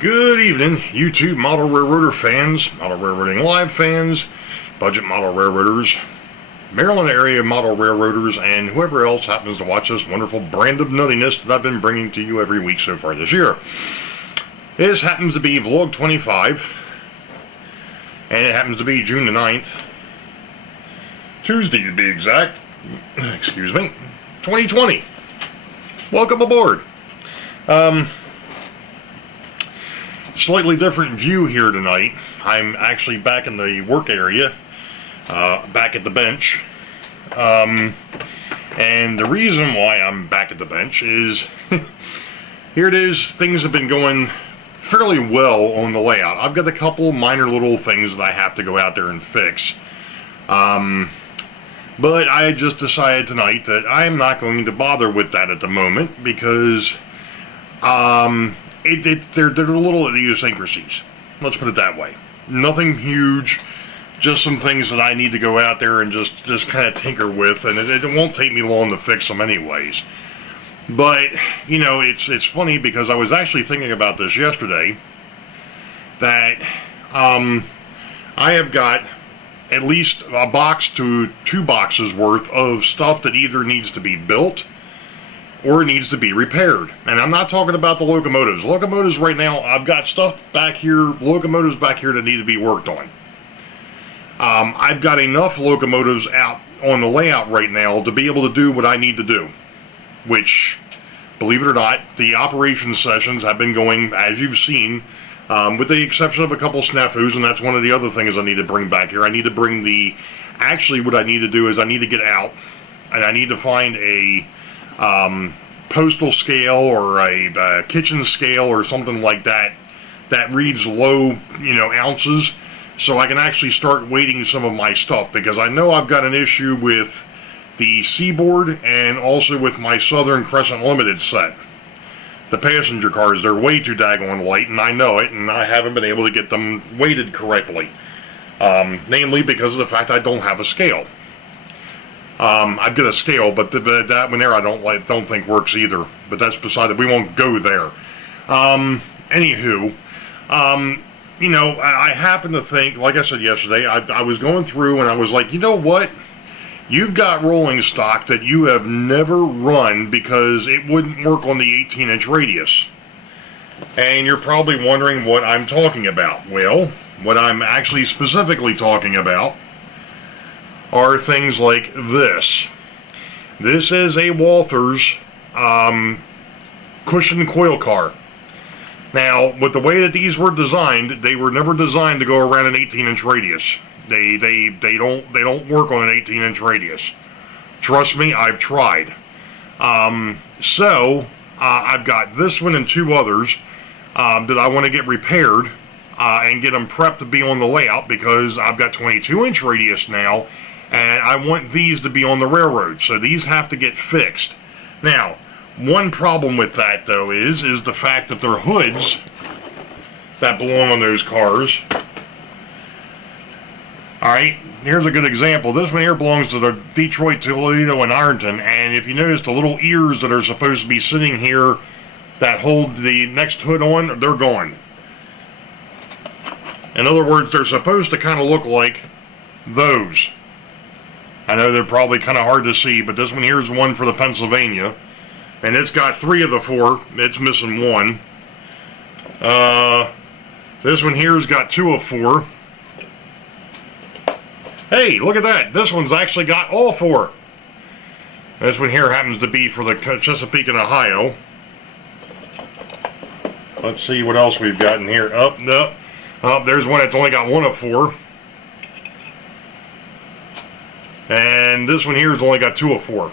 Good evening, YouTube model railroader fans, model railroading live fans, budget model railroaders, Maryland area model railroaders, and whoever else happens to watch this wonderful brand of nuttiness that I've been bringing to you every week so far this year. This happens to be vlog 25, and it happens to be June the 9th, Tuesday to be exact, excuse me, 2020. Welcome aboard. Slightly different view here tonight. I'm actually back in the work area, back at the bench. And the reason why I'm back at the bench is, here it is, things have been going fairly well on the layout. I've got a couple minor little things that I have to go out there and fix. But I just decided tonight that I am not going to bother with that at the moment because they're little idiosyncrasies. Let's put it that way. Nothing huge, just some things that I need to go out there and just kind of tinker with, and it won't take me long to fix them anyways. But, you know, it's funny because I was actually thinking about this yesterday, that I have got at least a box to 2 boxes worth of stuff that either needs to be built or it needs to be repaired. And I'm not talking about the locomotives. Locomotives right now, I've got stuff back here, locomotives back here that need to be worked on. I've got enough locomotives out on the layout right now to be able to do what I need to do. Which, believe it or not, the operations sessions have been going, as you've seen, with the exception of a couple snafus, and that's one of the other things I need to bring back here. I need to bring actually what I need to do is I need to get out, and I need to find a postal scale or a kitchen scale or something like that that reads low, ounces, so I can actually start weighting some of my stuff, because I know I've got an issue with the Seaboard and also with my Southern Crescent Limited set. The passenger cars, they're way too daggone light, and I know it, and I haven't been able to get them weighted correctly. Namely because of the fact I don't have a scale. I've got a scale, but that one there I don't think works either. But that's beside it. We won't go there. Anywho, I happen to think, like I said yesterday, I was going through and I was like, you know what? You've got rolling stock that you have never run because it wouldn't work on the 18-inch radius. And you're probably wondering what I'm talking about. Well, what I'm actually specifically talking about are things like this. This is a Walther's cushion coil car. Now, with the way that these were designed, they were never designed to go around an 18-inch radius. They don't work on an 18-inch radius. Trust me, I've tried. So I've got this one and 2 others that I want to get repaired and get them prepped to be on the layout, because I've got 22-inch radius now, and I want these to be on the railroad, so these have to get fixed. Now, one problem with that, though, is the fact that their hoods that belong on those cars. Alright, here's a good example. This one here belongs to the Detroit, Toledo, and Ironton, and if you notice the little ears that are supposed to be sitting here that hold the next hood on, they're gone. In other words, they're supposed to kind of look like those. I know they're probably kind of hard to see, but this one here is one for the Pennsylvania, and it's got 3 of the 4. It's missing 1. This one here's got 2 of 4. Hey, look at that. This one's actually got all 4. This one here happens to be for the Chesapeake and Ohio. Let's see what else we've got in here. Oh, no. Oh, there's one that's only got 1 of 4. And this one here has only got 2 of 4.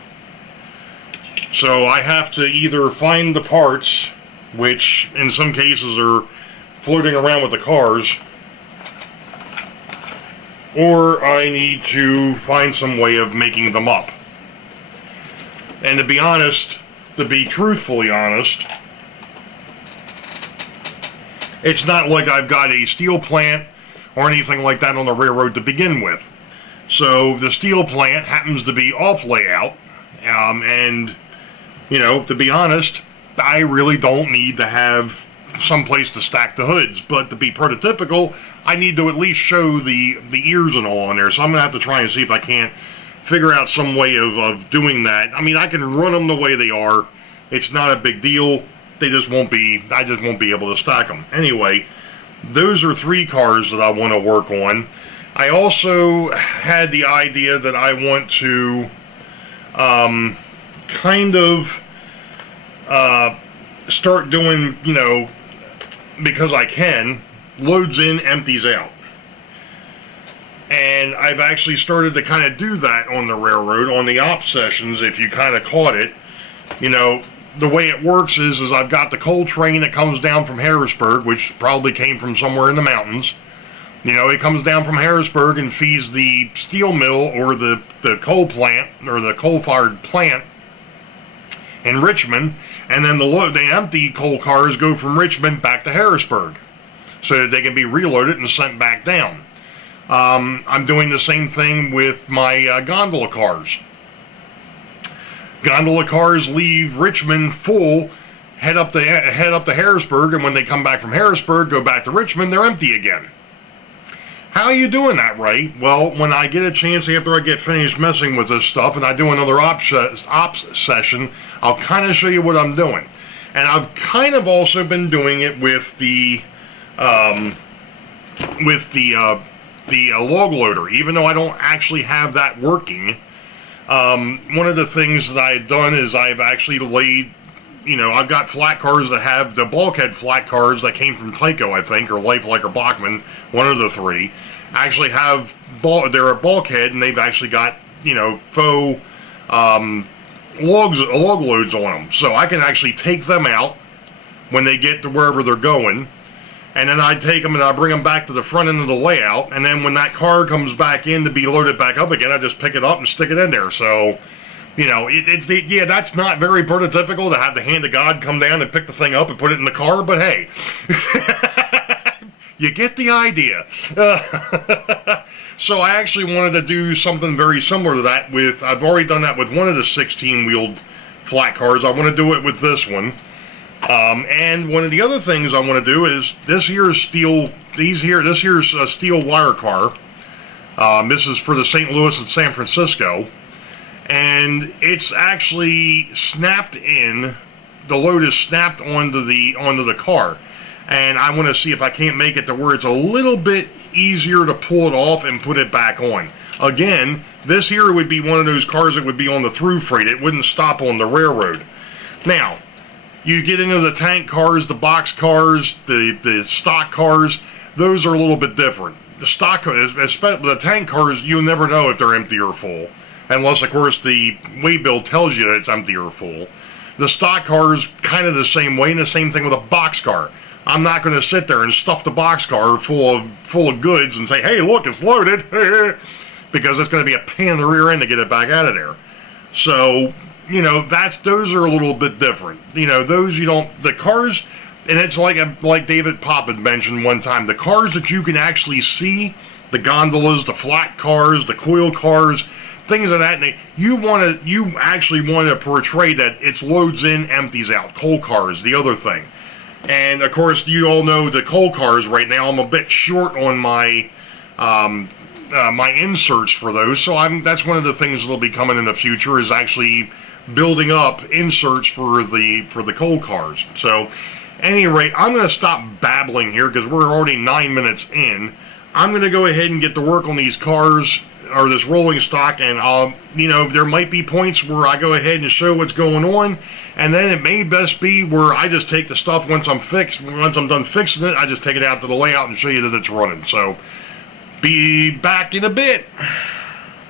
So I have to either find the parts, which in some cases are floating around with the cars, or I need to find some way of making them up. And to be honest, to be truthfully honest, it's not like I've got a steel plant or anything like that on the railroad to begin with. So the steel plant happens to be off layout, and, to be honest, I really don't need to have some place to stack the hoods. But to be prototypical, I need to at least show the ears and all on there. So I'm going to have to try and see if I can't figure out some way of doing that. I mean, I can run them the way they are. It's not a big deal. They just won't be, I just won't be able to stack them. Anyway, those are 3 cars that I want to work on. I also had the idea that I want to kind of start doing, you know, because I can, loads in, empties out. And I've actually started to kind of do that on the railroad, on the op sessions, if you kind of caught it. You know, the way it works is I've got the coal train that comes down from Harrisburg, which probably came from somewhere in the mountains. You know, it comes down from Harrisburg and feeds the steel mill or the coal plant, or the coal-fired plant in Richmond, and then the empty coal cars go from Richmond back to Harrisburg so that they can be reloaded and sent back down. I'm doing the same thing with my gondola cars. Gondola cars leave Richmond full, head up to Harrisburg, and when they come back from Harrisburg, go back to Richmond, they're empty again. How are you doing that, Ray? Well, when I get a chance after I get finished messing with this stuff and I do another ops session, I'll kind of show you what I'm doing. And I've kind of also been doing it with the log loader, even though I don't actually have that working. One of the things that I had done is I've actually laid, you know, I've got flat cars that have the bulkhead flat cars that came from Tyco, I think, or Lifelike or Bachmann, one of the 3, actually have, they're a bulkhead, and they've actually got, you know, faux log loads on them. So I can actually take them out when they get to wherever they're going, and then I take them and I bring them back to the front end of the layout, and then when that car comes back in to be loaded back up again, I just pick it up and stick it in there. So, you know, yeah, that's not very prototypical to have the hand of God come down and pick the thing up and put it in the car, but hey, you get the idea. So I actually wanted to do something very similar to that with, I've already done that with one of the 16-wheeled flat cars. I want to do it with this one. And one of the other things I want to do is this here's steel a steel wire car. This is for the St. Louis and San Francisco. And it's actually snapped in, the load is snapped onto the car. And I want to see if I can't make it to where it's a little bit easier to pull it off and put it back on. Again, this here would be one of those cars that would be on the through freight. It wouldn't stop on the railroad. Now, you get into the tank cars, the box cars, the stock cars, those are a little bit different. The stock cars, especially the tank cars, you'll never know if they're empty or full. Unless, of course, the waybill tells you that it's empty or full. The stock cars, kind of the same way, and the same thing with a box car. I'm not going to sit there and stuff the box car full of goods and say, hey, look, it's loaded, because it's going to be a pain in the rear end to get it back out of there. So, you know, those are a little bit different. You know, those you don't, the cars, and it's like David Pop had mentioned one time, the cars that you can actually see, the gondolas, the flat cars, the coil cars, things of that, you actually want to portray that it's loads in, empties out. Coal cars, the other thing. And of course, you all know the coal cars right now, I'm a bit short on my my inserts for those, so that's one of the things that'll be coming in the future, is actually building up inserts for the coal cars. So, at any rate, I'm going to stop babbling here because we're already 9 minutes in. I'm going to go ahead and get to work on these cars, or this rolling stock, and you know, there might be points where I go ahead and show what's going on, and then it may best be where I just take the stuff once I'm done fixing it, I just take it out to the layout and show you that it's running. So, be back in a bit.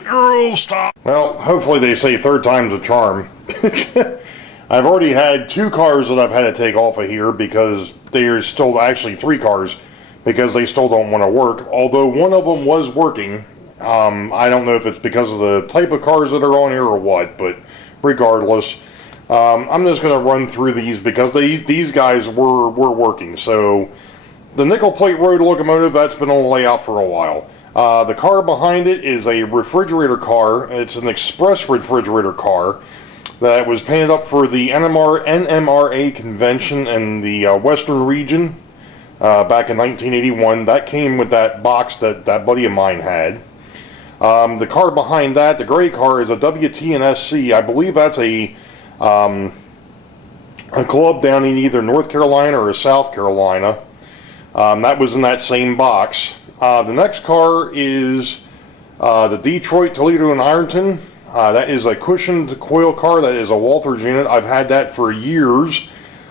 Oh, stop. Well, hopefully they say third time's a charm. I've already had 2 cars that I've had to take off of here because there's still actually 3 cars because they still don't want to work, although one of them was working. I don't know if it's because of the type of cars that are on here or what, but regardless, I'm just going to run through these because these guys were working. So the nickel plate road locomotive, that's been on the layout for a while. The car behind it is a refrigerator car. It's an express refrigerator car. that was painted up for the NMRA convention in the Western region back in 1981. That came with that box that buddy of mine had. The car behind that, the gray car, is a WT&SC. I believe that's a club down in either North Carolina or South Carolina. That was in that same box. The next car is the Detroit, Toledo, and Ironton. That is a cushioned coil car. That is a Walters unit. I've had that for years.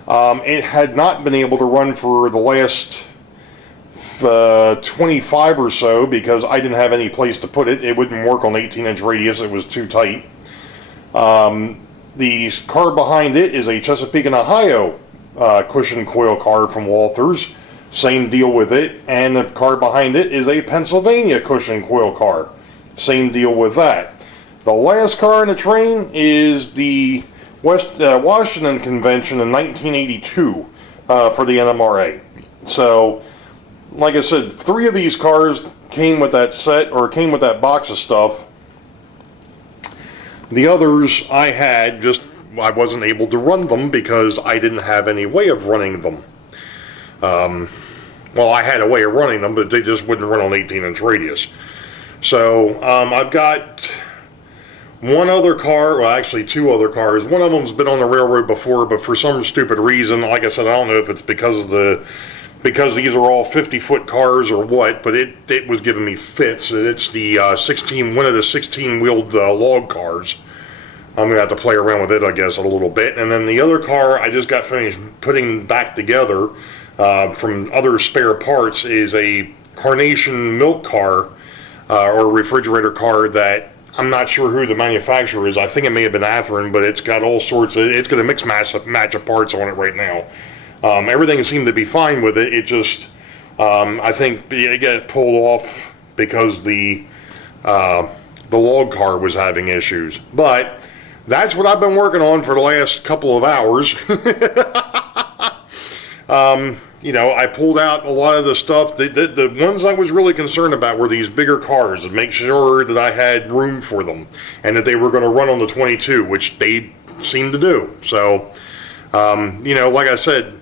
It had not been able to run for the last 25 or so because I didn't have any place to put it. It wouldn't work on 18-inch radius. It was too tight. The car behind it is a Chesapeake and Ohio cushioned coil car from Walters. Same deal with it. And the car behind it is a Pennsylvania cushioned coil car. Same deal with that. The last car in the train is the Washington Convention in 1982 for the NMRA. So, like I said, 3 of these cars came with that set, or came with that box of stuff. The others I wasn't able to run them because I didn't have any way of running them. Well, I had a way of running them, but they just wouldn't run on 18-inch radius. So, I've got one other car, well actually 2 other cars. One of them's been on the railroad before, but for some stupid reason, like I said, I don't know if it's because these are all 50-foot cars or what, but it was giving me fits. It's the one of the 16-wheeled log cars. I'm going to have to play around with it, I guess, a little bit. And then the other car I just got finished putting back together from other spare parts is a Carnation milk car or refrigerator car that I'm not sure who the manufacturer is. I think it may have been Athearn, but it's got all sorts of, it's got a mixed match of parts on it right now. Everything seemed to be fine with it. It just, I think it got pulled off because the log car was having issues. But that's what I've been working on for the last couple of hours. You know, I pulled out a lot of the stuff. The ones I was really concerned about were these bigger cars, and make sure that I had room for them and that they were going to run on the 22, which they seem to do. So, you know, like I said,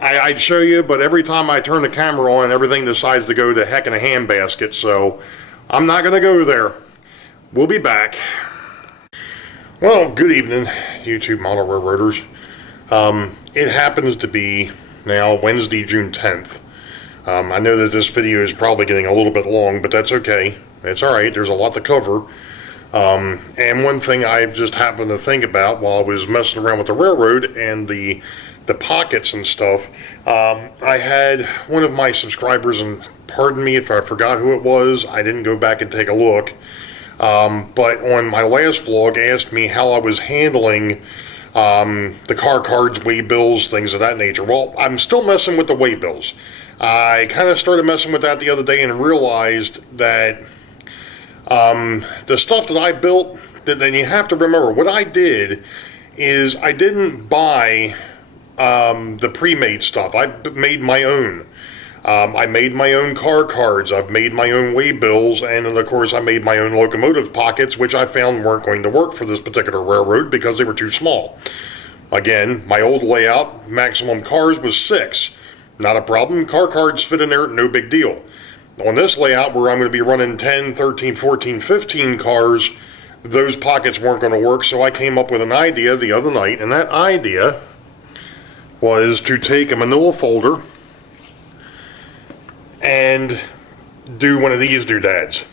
I'd show you, but every time I turn the camera on, everything decides to go to heck in a handbasket. So I'm not going to go there. We'll be back. Well, good evening, YouTube model railroaders. It happens to be now Wednesday, June 10th. I know that this video is probably getting a little bit long, but that's okay. It's alright, there's a lot to cover. And one thing I've just happened to think about while I was messing around with the railroad and the pockets and stuff, I had one of my subscribers, and pardon me if I forgot who it was, I didn't go back and take a look, but on my last vlog asked me how I was handling the car cards, waybills, things of that nature. Well, I'm still messing with the waybills. I kind of started messing with that the other day and realized that the stuff that I built, then you have to remember, what I did is I didn't buy the pre-made stuff. I made my own. I made my own car cards, I've made my own waybills, and then of course I made my own locomotive pockets, which I found weren't going to work for this particular railroad because they were too small. Again, my old layout, maximum cars was 6. Not a problem, car cards fit in there, no big deal. On this layout where I'm going to be running 10, 13, 14, 15 cars, those pockets weren't going to work, so I came up with an idea the other night, and that idea was to take a manila folder and do one of these doodads.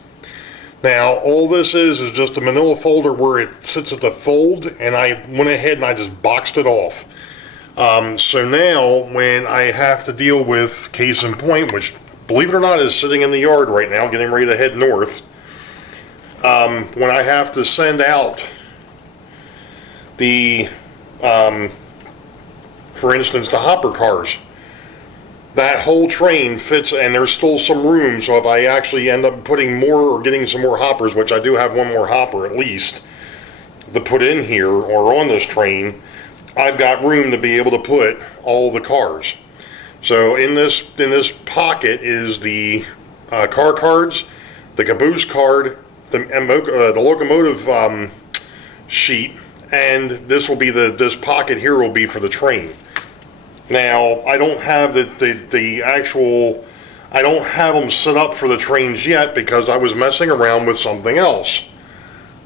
Now, all this is just a manila folder where it sits at the fold, and I went ahead and I just boxed it off. So now, when I have to deal with case in point, which, believe it or not, is sitting in the yard right now, getting ready to head north, when I have to send out the, for instance, the hopper cars, that whole train fits, and there's still some room, so if I actually end up putting more or getting some more hoppers, which I do have one more hopper at least to put in here or on this train, I've got room to be able to put all the cars. So in this pocket is the car cards, the caboose card, the locomotive sheet, and this will be this pocket here will be for the train. Now, I don't have the actual, I don't have them set up for the trains yet because I was messing around with something else.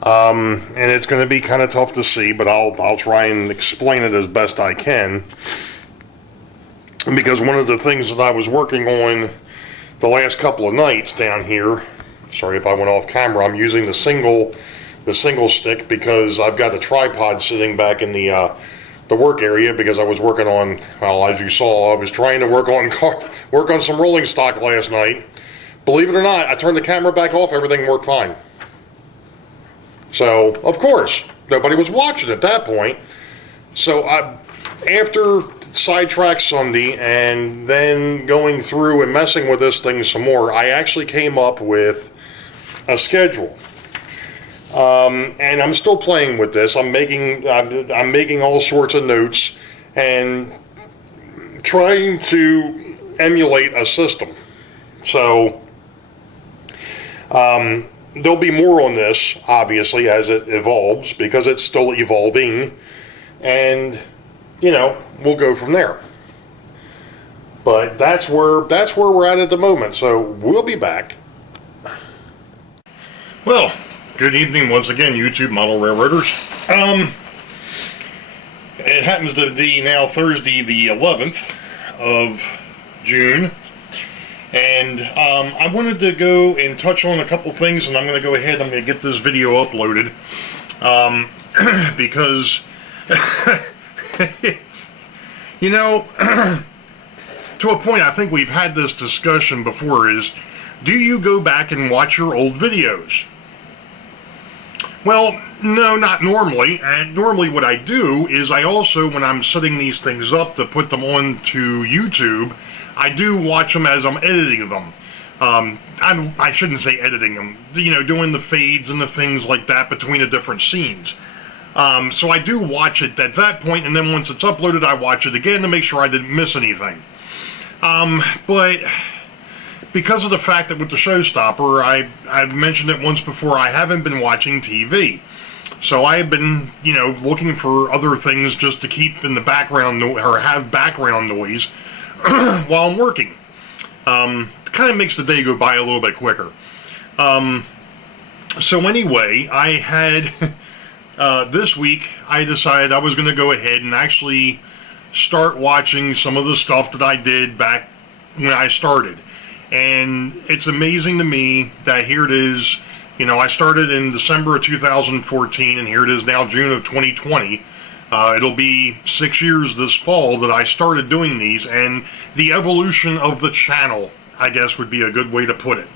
And it's going to be kind of tough to see, but I'll try and explain it as best I can. Because one of the things that I was working on the last couple of nights down here, sorry if I went off camera, I'm using the single stick because I've got the tripod sitting back in the work area because I was working on, well, as you saw, I was trying to work on some rolling stock last night. Believe it or not, I turned the camera back off, everything worked fine. So, of course, nobody was watching at that point. So, after Sidetrack Sunday and then going through and messing with this thing some more, I actually came up with a schedule. And I'm still playing with this. I'm making all sorts of notes and trying to emulate a system. So, there'll be more on this, obviously, as it evolves, because it's still evolving, and, you know, we'll go from there. But that's where we're at the moment, so we'll be back. Well, good evening once again, YouTube Model Railroaders. It happens to be now Thursday the 11th of June. And I wanted to go and touch on a couple things, and I'm going to go ahead, I'm going to get this video uploaded, because, you know, to a point I think we've had this discussion before, is, do you go back and watch your old videos? Well, no, not normally. And normally what I do is I also, when I'm setting these things up to put them onto YouTube, I do watch them as I'm editing them. I shouldn't say editing them, you know, doing the fades and the things like that between the different scenes. So I do watch it at that point, and then once it's uploaded, I watch it again to make sure I didn't miss anything. But because of the fact that with the Showstopper, I've mentioned it once before, I haven't been watching TV. So I have been, you know, looking for other things just to keep in the background, or have background noise while I'm working. Kind of makes the day go by a little bit quicker. So anyway, I had, this week, I decided I was going to go ahead and actually start watching some of the stuff that I did back when I started. And it's amazing to me that here it is, you know, I started in December of 2014, and here it is now June of 2020. It'll be 6 years this fall that I started doing these, and the evolution of the channel, I guess, would be a good way to put it.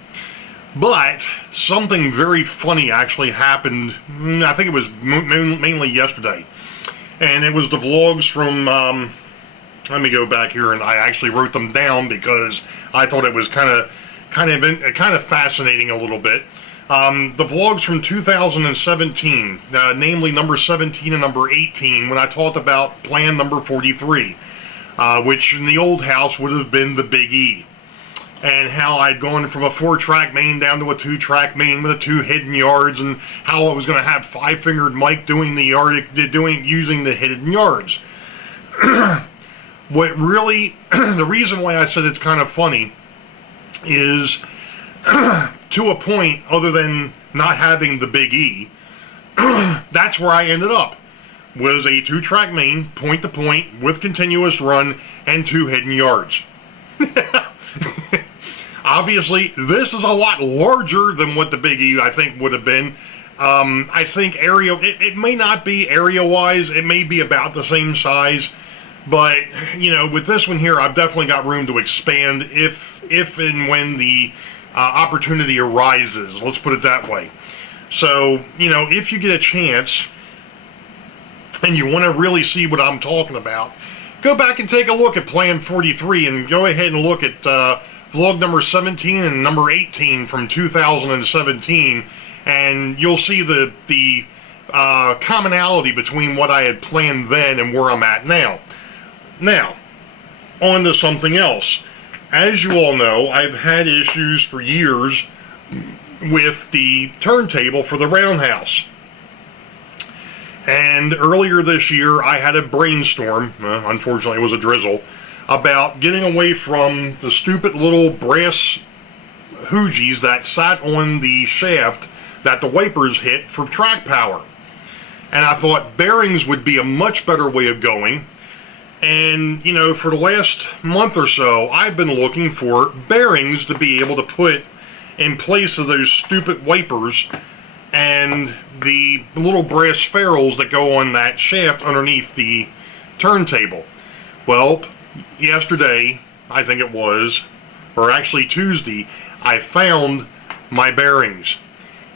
But something very funny actually happened, I think it was mainly yesterday, and it was the vlogs from, let me go back here, and I actually wrote them down because I thought it was kind of fascinating a little bit. The vlogs from 2017, namely number 17 and number 18, when I talked about plan number 43, which in the old house would have been the Big E, and how I'd gone from a 4-track main down to a 2-track main with 2 hidden yards, and how I was going to have 5-fingered Mike doing the using the hidden yards. What really, the reason why I said it's kind of funny is, to a point, other than not having the Big E, that's where I ended up, was a 2-track main, point to point, with continuous run, and 2 hidden yards. Obviously, this is a lot larger than what the Big E, I think, would have been. I think area, it may not be area-wise, it may be about the same size, but, you know, with this one here, I've definitely got room to expand if and when the opportunity arises, let's put it that way. So, you know, if you get a chance and you want to really see what I'm talking about, go back and take a look at Plan 43 and go ahead and look at vlog number 17 and number 18 from 2017, and you'll see the commonality between what I had planned then and where I'm at now. Now, on to something else. As you all know, I've had issues for years with the turntable for the roundhouse. And earlier this year, I had a brainstorm, unfortunately it was a drizzle, about getting away from the stupid little brass hoogies that sat on the shaft that the wipers hit for track power. And I thought bearings would be a much better way of going. And, you know, for the last month or so, I've been looking for bearings to be able to put in place of those stupid wipers and the little brass ferrules that go on that shaft underneath the turntable. Well, yesterday, I think it was, or actually Tuesday, I found my bearings.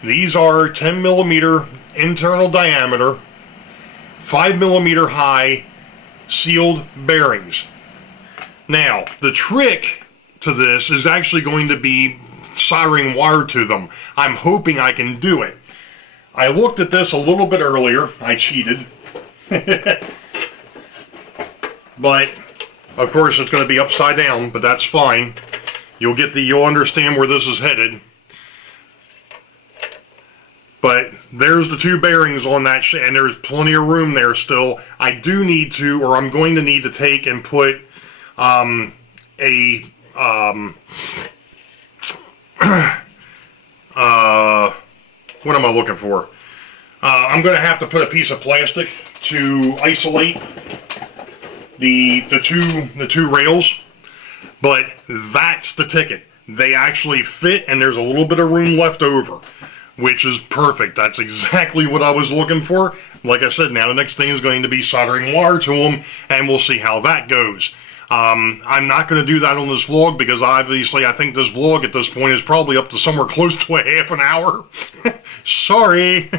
These are 10 millimeter internal diameter, 5 millimeter high sealed bearings. Now, the trick to this is actually going to be soldering wire to them. I'm hoping I can do it. I looked at this a little bit earlier. I cheated. But, of course, it's going to be upside down, but that's fine. You'll understand where this is headed. But there's the two bearings on that, and there's plenty of room there still. I do need to, or I'm going to need to take and put what am I looking for? I'm going to have to put a piece of plastic to isolate the two rails. But that's the ticket. They actually fit, and there's a little bit of room left over, which is perfect. That's exactly what I was looking for. Like I said, now the next thing is going to be soldering wire to them, and we'll see how that goes. I'm not going to do that on this vlog because obviously I think this vlog at this point is probably up to somewhere close to a half an hour. Sorry.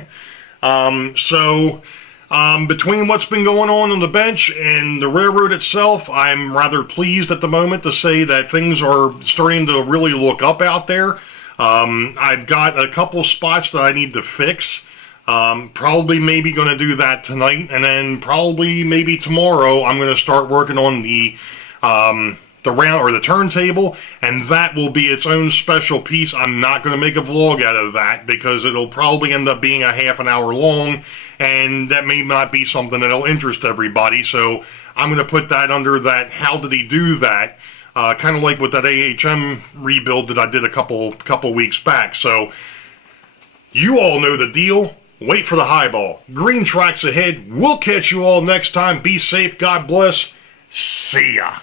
Between what's been going on the bench and the railroad itself, I'm rather pleased at the moment to say that things are starting to really look up out there. I've got a couple spots that I need to fix. Probably maybe going to do that tonight, and then probably maybe tomorrow I'm going to start working on the round or the turntable, and that will be its own special piece. I'm not going to make a vlog out of that because it'll probably end up being a half an hour long, and that may not be something that'll interest everybody. So I'm going to put that under that how did he do that, kind of like with that AHM rebuild that I did a couple weeks back. So you all know the deal. Wait for the highball. Green tracks ahead. We'll catch you all next time. Be safe. God bless. See ya.